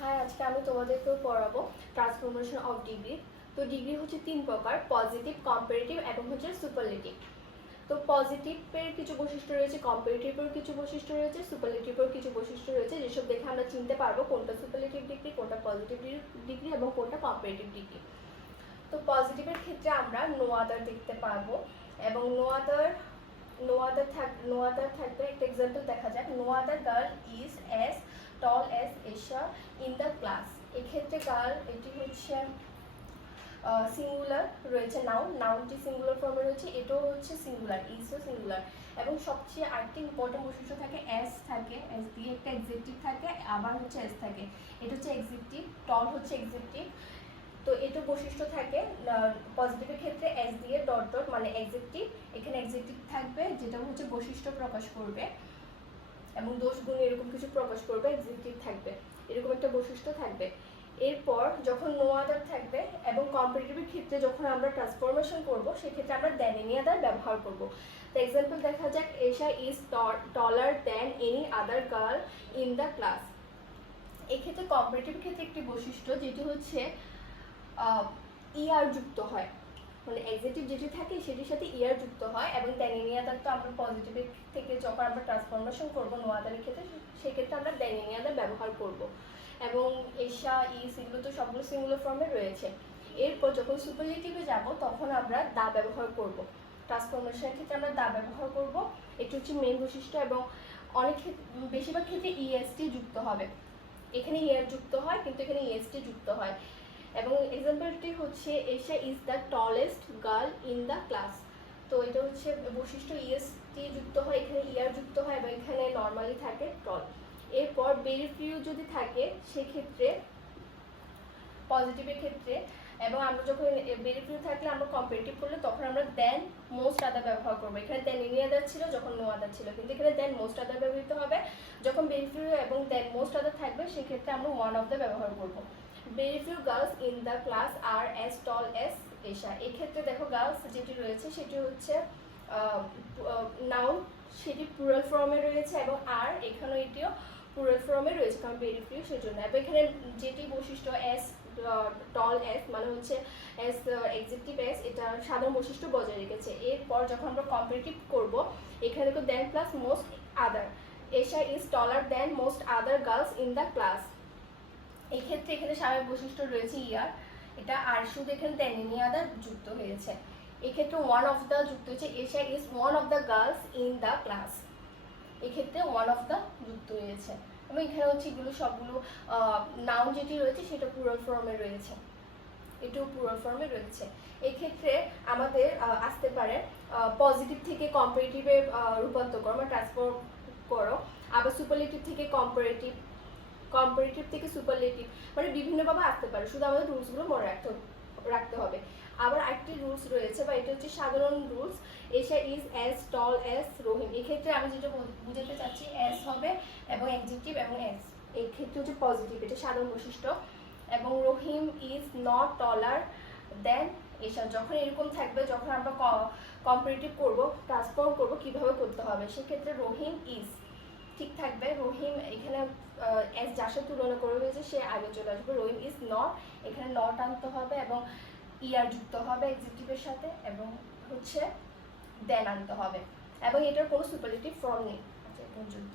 High, আজকে আমি তোমাদেরকে পড়াবো ট্রান্সফরমেশন অফ ডিগ্রি। তো ডিগ্রি হচ্ছে তিন প্রকার: পজিটিভ, কম্পারেটিভ এবং হচ্ছে সুপারলেটিভ। তো পজিটিভের কিছু বৈশিষ্ট্য রয়েছে, কম্পারেটিভের কিছু বৈশিষ্ট্য রয়েছে, সুপারলেটিভের কিছু বৈশিষ্ট্য রয়েছে, যেসব দেখে আমরা চিনতে পারবো কোনটা সুপারলেটিভ ডিগ্রি, কোনটা পজিটিভ ডিগ্রি এবং কোনটা কম্পারেটিভ ডিগ্রি। তো পজিটিভের ক্ষেত্রে আমরা নো আদার দেখতে পারবো, এবং নো আদার থাকবে। একটা এক্সাম্পল দেখা যাক: no other girl is as tall as Esha in the class. এক্ষেত্রে গার্ল এটি হচ্ছে সিঙ্গুলার রয়েছে, নাউনটি সিঙ্গুলার ফর্মে রয়েছে, এটাও হচ্ছে সিঙ্গুলার, ইজও সিঙ্গুলার। এবং সবচেয়ে আরেকটি ইম্পর্টেন্ট বৈশিষ্ট্য থাকে, এস থাকে, এস দিয়ে একটা এক্সেপটিভ থাকে, আবার হচ্ছে এস থাকে। এটা হচ্ছে এক্সেপটিভ, টল হচ্ছে এক্সেপটিভ। তো এটা বৈশিষ্ট্য থাকে পজিটিভের ক্ষেত্রে এস দিয়ে ডট ডট মানে এক্সেপটিভ, এখানে এক্সেপটিভ থাকবে যেটা হচ্ছে বৈশিষ্ট্য প্রকাশ করবে এবং দোষ গুণ এরকম কিছু প্রকাশ করবে, এক্সেপটিভ থাকবে, এরকম একটা বৈশিষ্ট্য থাকবে। এরপর যখন নো আদার থাকবে এবং কম্পারেটিভের ক্ষেত্রে যখন আমরা ট্রান্সফরমেশন করব, সেক্ষেত্রে আমরা দ্যান এনি আদার ব্যবহার করব। তো এক্সাম্পল দেখা যাক: Esha is taller than any other girl in the class. এক্ষেত্রে কম্পারেটিভ ক্ষেত্রে একটি বৈশিষ্ট্য যেটি হচ্ছে ইয়ার যুক্ত হয়, মানে এক্সেটিভ যেটি থাকে সেটির সাথে ইয়ার যুক্ত হয়। এবং দ্যান এনি আদার তো আমরা পজিটিভের থেকে যখন আমরা ট্রান্সফরমেশন করবো নো আদারের ক্ষেত্রে, সেক্ষেত্রে আমরা দ্যান এনি আদার ব্যবহার করব। এবং এশা, ইস, এগুলো তো সবগুলো সিঙ্গুলার ফর্মে রয়েছে। এরপর যখন সুপারলেটিভে যাব তখন আমরা দা ব্যবহার করব। ট্রান্সফরমেশনের ক্ষেত্রে আমরা দা ব্যবহার করব, এটি হচ্ছে মেন বৈশিষ্ট্য। এবং অনেক বেশিরভাগ ক্ষেত্রে ইএসটি যুক্ত হবে, এখানে ইয়ার যুক্ত হয় কিন্তু এখানে ইএসটি যুক্ত হয়। এবং এক্সাম্পলটি হচ্ছে Esha is the tallest girl in the class. তো এটা হচ্ছে বৈশিষ্ট্য, ইএসটি যুক্ত হয়, এখানে ইয়ার যুক্ত হয় এবং এখানে নর্মালি থাকে টল। এরপর ভেরি ফিউ যদি থাকে সেক্ষেত্রে পজিটিভের ক্ষেত্রে, এবং আমরা যখন ভেরি ফিউ থাকলে আমরা কম্পারেটিভ করলে তখন আমরা দেন মোস্ট আদার ব্যবহার করবো। এখানে দেন এনি আদার ছিল যখন নো আদার ছিল, কিন্তু এখানে দেন মোস্ট আদার ব্যবহৃত হবে। যখন ভেরি ফিউ এবং দেন মোস্ট আদার থাকবে সেক্ষেত্রে আমরা ওয়ান অফ দ্য ব্যবহার করবো। Very few girls in the class are as tall as Esha. এক্ষেত্রে দেখো গার্লস যেটি রয়েছে সেটি হচ্ছে নাউন, সেটি প্লুরাল ফর্মে রয়েছে, এবং আর এখানেও এটিও প্লুরাল ফর্মে রয়েছে কারণ ভেরি ফিউ সেজন্য। এবং এখানে যেটি বৈশিষ্ট্য এস টল এস মানে হচ্ছে এস এক্সেপটিভ এস, এটা সাধারণ বৈশিষ্ট্য বজায় রেখেছে। এরপর যখন আমরা কম্পারেটিভ করব, এখানে দেখো than plus most other, Esha is taller than most other girls in the class. এক্ষেত্রে এখানে স্বাভাবিক বৈশিষ্ট্য রয়েছে ইয়ার, এটা আর শুধু এখানে দেন এনি আদার যুক্ত হয়েছে। এক্ষেত্রে ওয়ান অফ দ্য যুক্ত হয়েছে, Esha is one of the girls in the class, এক্ষেত্রে ওয়ান অফ দ্য যুক্ত হয়েছে। এবং এখানে হচ্ছে এগুলো সবগুলো নাউন যেটি রয়েছে সেটা প্লুরাল ফর্মে রয়েছে, এটাও প্লুরাল ফর্মে রয়েছে। এক্ষেত্রে আমাদের আসতে পারে পজিটিভ থেকে কম্পারেটিভে রূপান্তর করো বা ট্রান্সফার করো, আবার সুপারলেটিভ থেকে কম্পারেটিভ, কম্পারেটিভ থেকে সুপারলেটিভ, মানে বিভিন্নভাবে আসতে পারে, শুধু আমাদের রুলসগুলো মনে রাখতে হবে। আবার একটি রুলস রয়েছে, বা এটা হচ্ছে সাধারণ rules: Esha is as tall as Rahim. এক্ষেত্রে আমি যেটা বুঝাতে চাচ্ছি, অ্যাজ হবে এবং অ্যাডজেক্টিভ এবং অ্যাজ, এই ক্ষেত্রে হচ্ছে পজিটিভ, এটা সাধারণ বৈশিষ্ট্য। এবং রহিম ইজ নট টলার দেন এশা, যখন এরকম থাকবে, যখন আমরা কম্পারেটিভ করব, ট্রান্সফর্ম করব কিভাবে করতে হবে, সেক্ষেত্রে রহিম ইজ ঠিক থাকবে, রহিম এখানে এস যার সাথে তুলনা করে হয়েছে সে আগে চলে আসবে। রহিম ইজ নট, এখানে নট আনতে হবে এবং ইয়ার যুক্ত হবে এক্সেপটিভের সাথে, এবং হচ্ছে দেন আনতে হবে, এবং এটার কোনো সুপারলেটিভ ফর্ম নেই। আচ্ছা, পর্যন্ত।